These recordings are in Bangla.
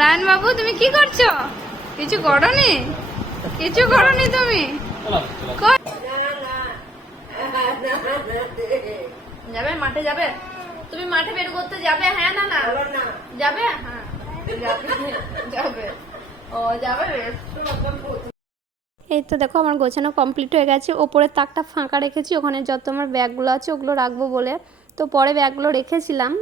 রায়ন বাবু তুমি কি করছ? কিছু করনি? কিছু করনি তুমি? যাবে, মাঠে যাবে? তুমি মাঠে বের করতে যাবে? হ্যাঁ না না? যাবে? হ্যাঁ। যাবে। ও, যাবে এই তো দেখো, আমার গোছানো কমপ্লিট হয়ে গেছে। ওপরের তাকটা ফাঁকা রেখেছি, ওখানে যত আমার ব্যাগগুলো আছে ওগুলো রাখব বলে। তো পরে ব্যাগগুলো রেখেছিলাম।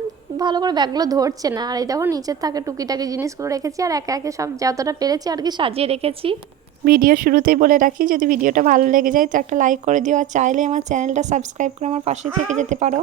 ভালো করে ব্যাগগুলো ধরছে না। আর এই দেখো নিচের থাকে টুকিটাকি জিনিসগুলো রেখেছি, আর একে একে সব যতটা পেরেছি আর কি সাজিয়ে রেখেছি। ভিডিও শুরুতেই বলে রাখি, যদি ভিডিওটা ভালো লেগে যায় তো একটা লাইক করে দিও, আর চাইলে আমার চ্যানেলটা সাবস্ক্রাইব করে আমার পাশে থেকে যেতে পারো।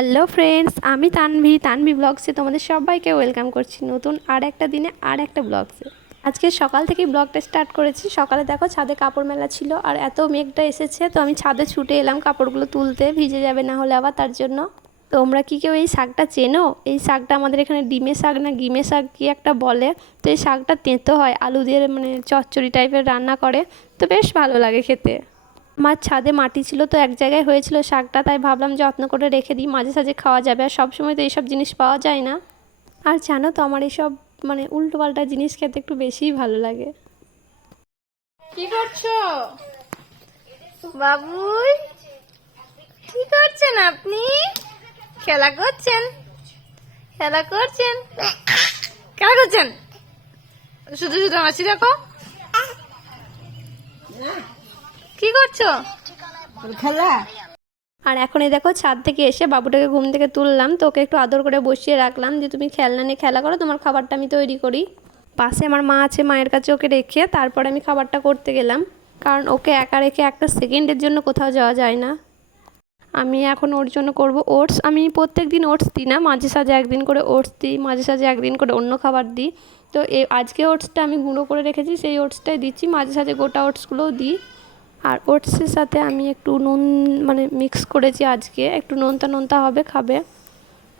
হ্যালো ফ্রেন্ডস আমি তানভি তানভি ব্লগসে তোমাদের সবাইকে ওয়েলকাম করছি নতুন আর একটা দিনে আর একটা ব্লগসে আজকে সকাল থেকেই ব্লগটা স্টার্ট করেছি। সকালে দেখো ছাদে কাপড় মেলা ছিল আর এত মেঘটা এসেছে, তো আমি ছাদে ছুটে এলাম কাপড়গুলো তুলতে, ভিজে যাবে না হলে আবার তার জন্য। তোমরা কি কেউ এই শাকটা চেনো? এই শাকটা আমাদের এখানে ডিমে শাক না গিমে শাক কি একটা বলে? তো এই শাকটা তেঁতো হয়, আলু দিয়ে মানে চচ্চড়ি টাইপের রান্না করে, তো বেশ ভালো লাগে খেতে। আমার ছাদে মাটি ছিল তো এক জায়গায় হয়েছিল শাকটা তাই ভাবলাম যত্ন করে রেখে দিই মাঝে সাঝে খাওয়া যাবে। আর সবসময় তো এইসব জিনিস পাওয়া যায় না। আর জানো তো আমার এইসব মানে উল্টোপাল্টা জিনিস খেতে একটু বেশিই ভালো লাগে। কি করছ? বাবুই কি করছেন আপনি? খেলা করছেন? খেলা করছেন? খেলা করছেন? শুধু শুধু হাসি রাখো কি করছ? খেলা? আর এখন এই দেখো ছাদ থেকে এসে বাবুটাকে ঘুম থেকে তুললাম তো ওকে একটু আদর করে বসিয়ে রাখলাম যে তুমি খেলনা নিয়ে খেলা করো তোমার খাবারটা আমি তৈরি করি। পাশে আমার মা আছে মায়ের কাছে ওকে রেখে তারপরে আমি খাবারটা করতে গেলাম। কারণ ওকে একা রেখে একটা সেকেন্ডের জন্য কোথাও যাওয়া যায় না। আমি এখন ওর জন্য করব ওটস। আমি প্রত্যেক দিন ওটস দিই না মাঝে সাঝে একদিন করে ওটস দিই মাঝে সাঝে একদিন করে অন্য খাবার দিই। তো এ আজকে ওটসটা আমি গুঁড়ো করে রেখেছি সেই ওটসটাই দিচ্ছি মাঝে সাঝে গোটা ওটসগুলোও দিই। আর ওটসের সাথে আমি একটু নুন মানে মিক্স করেছি আজকে। একটু নোনতা নোনতা হবে, খাবে।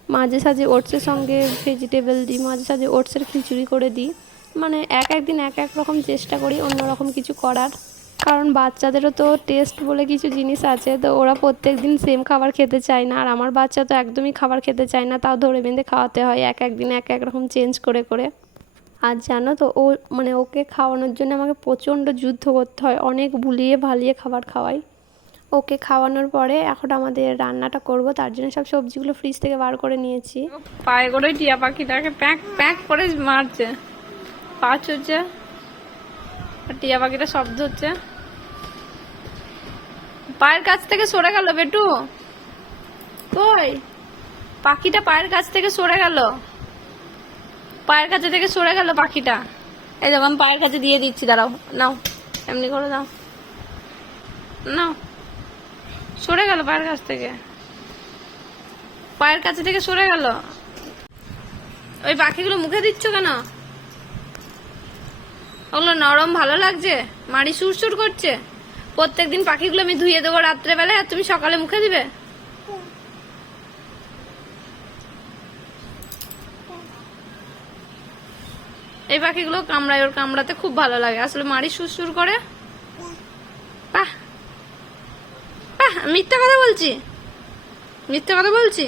মাঝে সাঝে ওটসের সঙ্গে ভেজিটেবল দিই, মাঝে সাঝে ওটসের খিচুড়ি করে দিই। মানে এক এক দিন এক এক রকম চেষ্টা করি অন্য রকম কিছু করার। কারণ বাচ্চাদেরও তো টেস্ট বলে কিছু জিনিস আছে, তো ওরা প্রত্যেক দিন সেম খাবার খেতে চায় না। আর আমার বাচ্চা তো একদমই খাবার খেতে চায় না, তাও ধরে বেঁধে খাওয়াতে হয় এক এক দিন এক এক রকম চেঞ্জ করে করে। আর জানো তো, ও মানে ওকে খাওয়ানোর জন্য আমাকে প্রচণ্ড যুদ্ধ করতে হয়, অনেক ভুলিয়ে ভালিয়ে খাবার খাওয়াই। ওকে খাওয়ানোর পরে এখন আমাদের রান্নাটা করব, তার জন্য সব সবজিগুলো ফ্রিজ থেকে বার করে নিয়েছি। পায়ে করে টিয়া পাখিটাকে প্যাক প্যাক করে মারছে। পা চড়ছে আর টিয়া পাখিটা শব্দ হচ্ছে। পায়ের কাছ থেকে সরে গেল বেটু। কই? পাখিটা পায়ের কাছ থেকে সরে গেল। পায়ের কাছে থেকে সরে গেল পাখিটা। এই দেখো, আমি পায়ের কাছে দিয়ে দিচ্ছি, দাঁড়াও, নাও, এমনি করে দাও নাও, সরে গেল পায়ের কাছ থেকে। পায়ের কাছে থেকে সরে গেল। ওই পাখিগুলো মুখে দিচ্ছ কেন? ওগুলো নরম ভালো লাগছে? মাড়ি সুরসুর করছে? প্রত্যেকদিন পাখিগুলো আমি ধুয়ে দেবো রাত্রেবেলায়, আর তুমি সকালে মুখে দিবে? এই পাখিগুলো কামড়ায়, ওর কামড়াতে খুব ভালো লাগে। আসলে মারি সুসুর করে। মিথ্যা কথা বলছি? মিথ্যা কথা বলছি?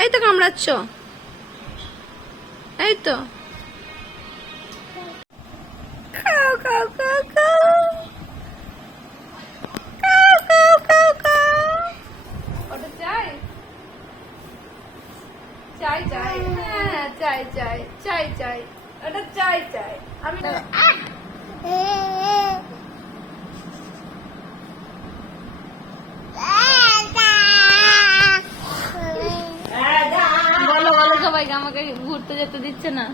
এই তো কামড়াচ্ছ। এই তো। সবাইকে আমাকে ঘুরতে যেতে দিচ্ছে না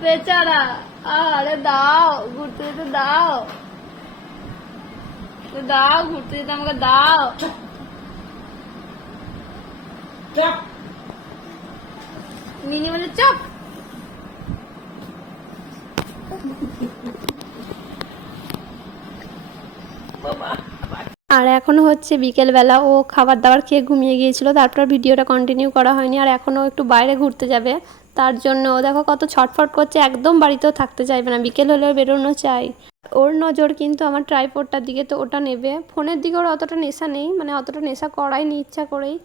বেচারা আরে দাও ঘুরতে যেতে দাও। দাও ঘুরতে যেতে আমাকে দাও। চপ। মিনি বলে চাপ আর এখন হচ্ছে বিকেলবেলা ও খাবার দাবার খেয়ে ঘুমিয়ে গিয়েছিল তারপর ভিডিওটা কন্টিনিউ করা হয়নি আর এখনও একটু বাইরে ঘুরতে যাবে। তার জন্য। ও দেখো কত ছটফট করছে একদম বাড়িতেও থাকতে চাইবে না। বিকেল হলেও বেরোনো চাই। ওর নজর কিন্তু আমার ট্রাইপোডটার দিকে তো ওটা নেবে। ফোনের দিকে ওর অতটা নেশা নেই মানে অতটা নেশা করাই। নি ইচ্ছা করেই।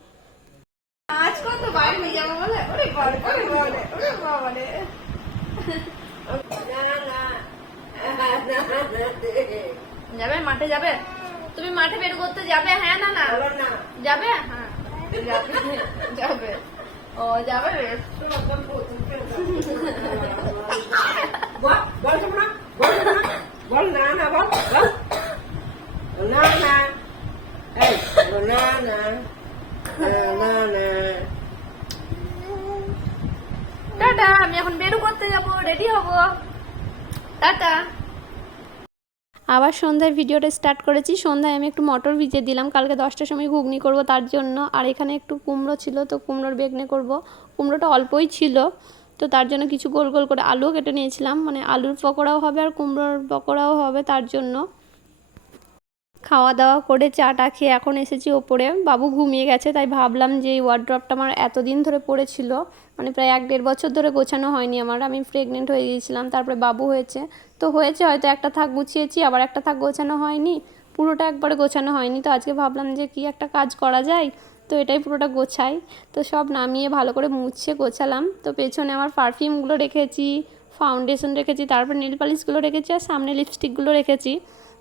যাবে মাঠে যাবে? তুমি মাঠে বের করতে যাবে? হ্যাঁ না না? যাবে? হ্যাঁ যাবে। যাবে। ও যাবে বেশ। বল বল তোমরা বল তোমরা বল না না বল বল না না এই বল না না না না টাটা আমি এখন বেরু করতে যাব রেডি হব টাটা আবার সন্ধ্যায় ভিডিওটা স্টার্ট করেছি। সন্ধ্যায় আমি একটু মটর ভিজে দিলাম। কালকে দশটার সময় ঘুগনি করব তার জন্য। আর এখানে একটু কুমড়ো ছিল, তো কুমড়োর বেগনে করব। কুমড়োটা অল্পই ছিল, তো তার জন্য কিছু গোল গোল করে আলুও কেটে নিয়েছিলাম। মানে আলুর পকোড়াও হবে আর কুমড়োর পকোড়াও হবে তার জন্য। খাওয়া দাওয়া করে চাটা খেয়ে এখন এসেছি ওপরে। বাবু ঘুমিয়ে গেছে, তাই ভাবলাম যে এই ওয়ার্ড্রপটা আমার এতদিন ধরে পড়েছিল মানে প্রায় এক দেড় বছর ধরে গোছানো হয়নি আমার। আমি প্রেগনেন্ট হয়ে গিয়েছিলাম, তারপরে বাবু হয়েছে। তো হয়েছে, হয়তো একটা থাক গুছিয়েছি, আবার একটা থাক গোছানো হয়নি। পুরোটা একবারে গোছানো হয়নি। তো আজকে ভাবলাম যে কি একটা কাজ করা যায়, তো এটাই পুরোটা গোছাই। তো সব নামিয়ে ভালো করে মুছে গোছালাম। তো পেছনে আমার পারফিউমগুলো রেখেছি ফাউন্ডেশন রেখেছি, তারপর নীল পালিশগুলো রেখেছি, আর সামনে লিপস্টিকগুলো রেখেছি।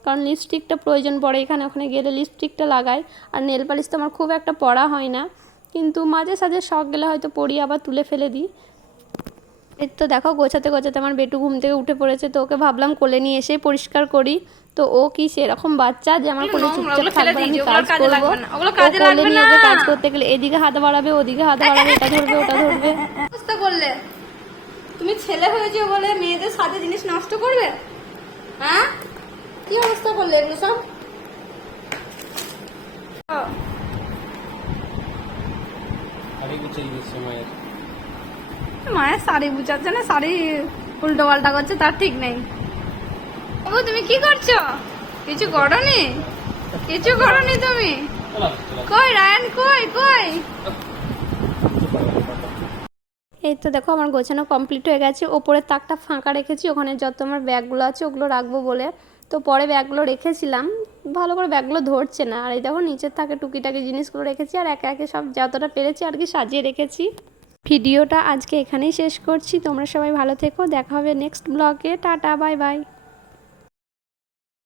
কারণ লিপস্টিকটা প্রয়োজন পড়ে এখানে ওখানে গেলে লিপস্টিকটা লাগাই। আর নেল পালিশ তো আমার খুব একটা পড়া হয় না। কিন্তু মাঝে সাঝে শখ গেলে হয়তো পড়ি আবার তুলে ফেলে দিই। এই তো দেখো গোছাতে গোছাতে আমার বেটু ঘুম থেকে উঠে পড়েছে তো ওকে ভাবলাম কোলে নিয়ে এসে পরিষ্কার করি। তো ও কি সেরকম বাচ্চা যে আমার কোলে চুপচাপ থাকবে আমি কাজ করব। কোলে নিয়ে ওকে কাজ করতে গেলে এদিকে হাত বাড়াবে ওদিকে হাত বাড়াবে এটা ধরবে ওটা ধরবে। বুঝতে করলে। তুমি ছেলে হয়েছে বলে মেয়েদের সাথে জিনিস নষ্ট করবে? হ্যাঁ? কি অবস্থা করলে এগুলো সব? মায়ের। শাড়ি বুঝাচ্ছে না শাড়ি উল্টো পাল্টা করছে তার ঠিক নেই। ও তুমি কি করছ? কিছু করনি? কিছু করনি তুমি? কই রায়ান কই কই? এই তো দেখো আমার গোছানো কমপ্লিট হয়ে গেছে। ওপরের তাকটা ফাঁকা রেখেছি ওখানে যত আমার ব্যাগগুলো আছে ওগুলো রাখব বলে। তো পরে ব্যাগগুলো রেখেছিলাম। ভালো করে ব্যাগগুলো ধরছে না। আর এই দেখো, নিচের থাকে টুকিটাকি জিনিসগুলো রেখেছি। আর একে একে সব যতটা পেরেছি আর কি সাজিয়ে রেখেছি। ভিডিওটা আজকে এখানেই শেষ করছি। তোমরা সবাই ভালো থেকো। দেখা হবে নেক্সট ব্লগে। Tata, bye bye.